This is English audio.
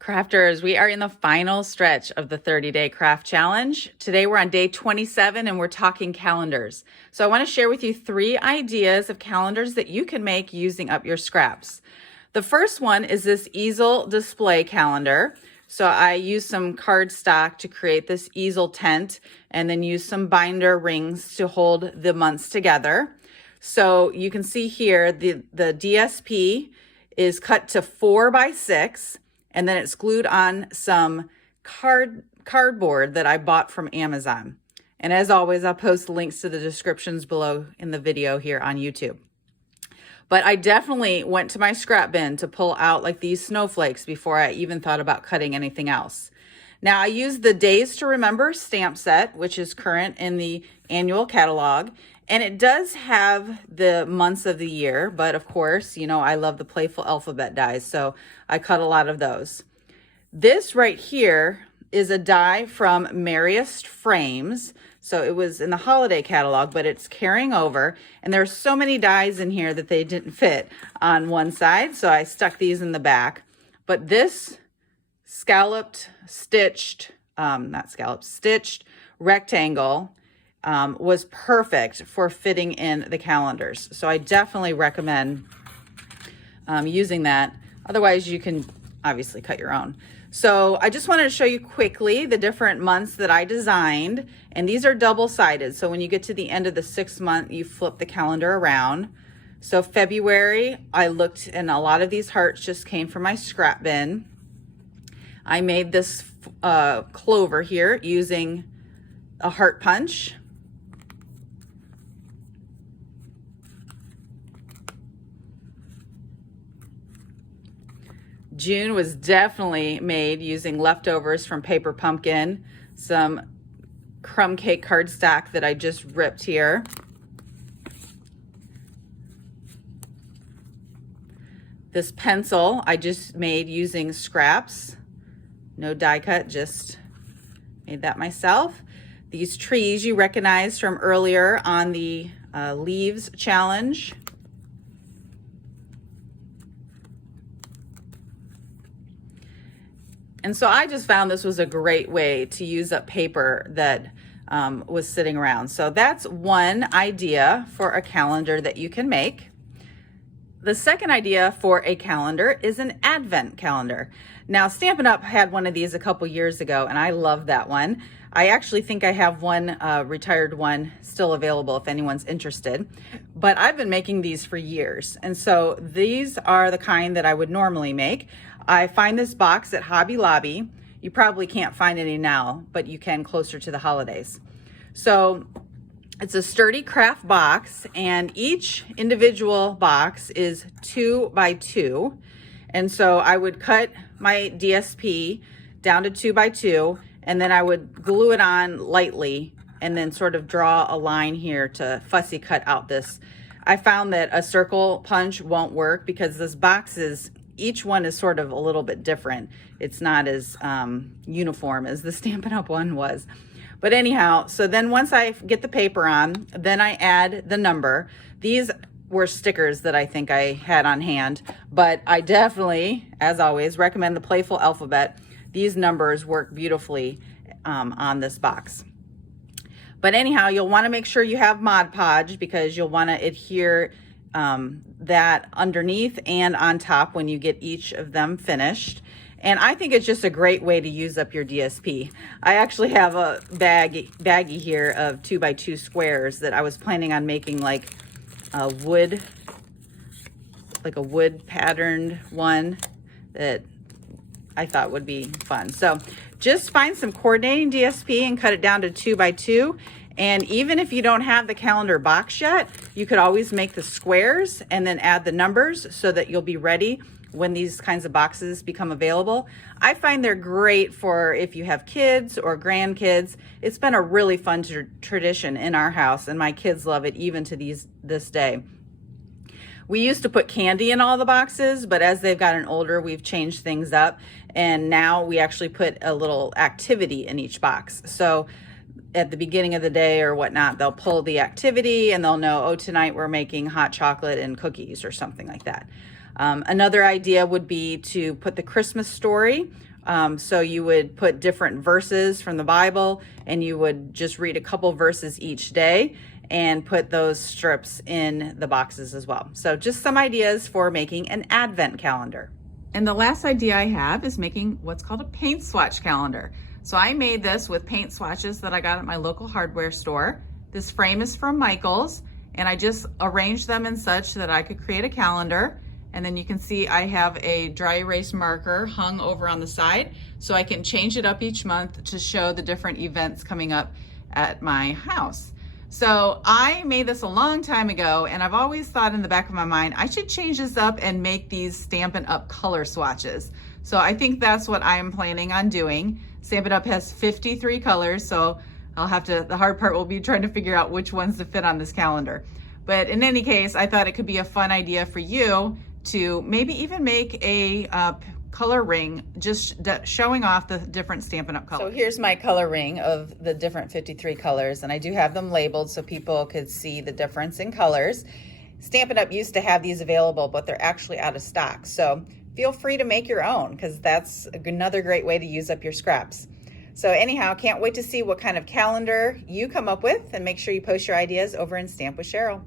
Crafters, we are in the final stretch of the 30-day craft challenge. Today we're on day 27 and we're talking calendars. So I want to share with you 3 ideas of calendars that you can make using up your scraps. The first one is this easel display calendar. So I used some cardstock to create this easel tent and then use some binder rings to hold the months together. So you can see here the DSP is cut to 4 by 6. And then it's glued on some cardboard that I bought from Amazon. And as always, I'll post links to the descriptions below in the video here on YouTube. But I definitely went to my scrap bin to pull out like these snowflakes before I even thought about cutting anything else. Now I used the Days to Remember stamp set, which is current in the annual catalog. And it does have the months of the year, but of course, you know, I love the playful alphabet dies, so I cut a lot of those. This right here is a die from Merriest frames. So it was in the holiday catalog, but it's carrying over. And there's so many dies in here that they didn't fit on one side, so I stuck these in the back. But this stitched rectangle was perfect for fitting in the calendars. So I definitely recommend using that. Otherwise, you can obviously cut your own. So I just wanted to show you quickly the different months that I designed. And these are double-sided. So when you get to the end of the 6th month, you flip the calendar around. So February, I looked, and a lot of these hearts just came from my scrap bin. I made this clover here using a heart punch. June was definitely made using leftovers from Paper Pumpkin, some crumb cake cardstock that I just ripped here. This pencil I just made using scraps, no die cut, just made that myself. These trees you recognized from earlier on the leaves challenge. And so I just found this was a great way to use up paper that was sitting around. So that's one idea for a calendar that you can make. The second idea for a calendar is an advent calendar. Now, Stampin' Up! Had one of these a couple years ago, and I love that one. I actually think I have one retired one still available if anyone's interested. But I've been making these for years. And so these are the kind that I would normally make. I find this box at Hobby Lobby. You probably can't find any now, but you can closer to the holidays. So it's a sturdy craft box, and each individual box is 2 by 2. And so I would cut my DSP down to 2 by 2, and then I would glue it on lightly and then sort of draw a line here to fussy cut out this. I found that a circle punch won't work because this box is, each one is sort of a little bit different. It's not as uniform as the Stampin' Up! One was. But anyhow, so then once I get the paper on, then I add the number. These were stickers that I think I had on hand, but I definitely, as always, recommend the playful alphabet. These numbers work beautifully on this box. But anyhow, you'll want to make sure you have Mod Podge because you'll want to adhere that underneath and on top when you get each of them finished. And I think it's just a great way to use up your DSP. I actually have a baggie here of 2 by 2 squares that I was planning on making like a wood patterned one that I thought would be fun. So just find some coordinating DSP and cut it down to 2 by 2. And even if you don't have the calendar box yet, you could always make the squares and then add the numbers so that you'll be ready when these kinds of boxes become available. I find they're great for if you have kids or grandkids. It's been a really fun tradition in our house, and my kids love it even to this day. We used to put candy in all the boxes, but as they've gotten older, we've changed things up. And now we actually put a little activity in each box. So at the beginning of the day or whatnot, they'll pull the activity and they'll know, oh, tonight we're making hot chocolate and cookies or something like that. Another idea would be to put the Christmas story So you would put different verses from the Bible, and you would just read a couple verses each day and put those strips in the boxes as well. So just some ideas for making an advent calendar. And the last idea I have is making what's called a paint swatch calendar. So I made this with paint swatches that I got at my local hardware store. This frame is from Michael's, and I just arranged them in such that I could create a calendar. And then you can see I have a dry erase marker hung over on the side, so I can change it up each month to show the different events coming up at my house. So I made this a long time ago, and I've always thought in the back of my mind, I should change this up and make these Stampin' Up! Color swatches. So I think that's what I'm planning on doing. Stampin' Up! Has 53 colors, so the hard part will be trying to figure out which ones to fit on this calendar. But in any case, I thought it could be a fun idea for you to maybe even make a color ring, just showing off the different Stampin' Up! Colors. So here's my color ring of the different 53 colors, and I do have them labeled so people could see the difference in colors. Stampin' Up! Used to have these available, but they're actually out of stock. So feel free to make your own, because that's another great way to use up your scraps. So anyhow, can't wait to see what kind of calendar you come up with, and make sure you post your ideas over in Stamp with Cheryl.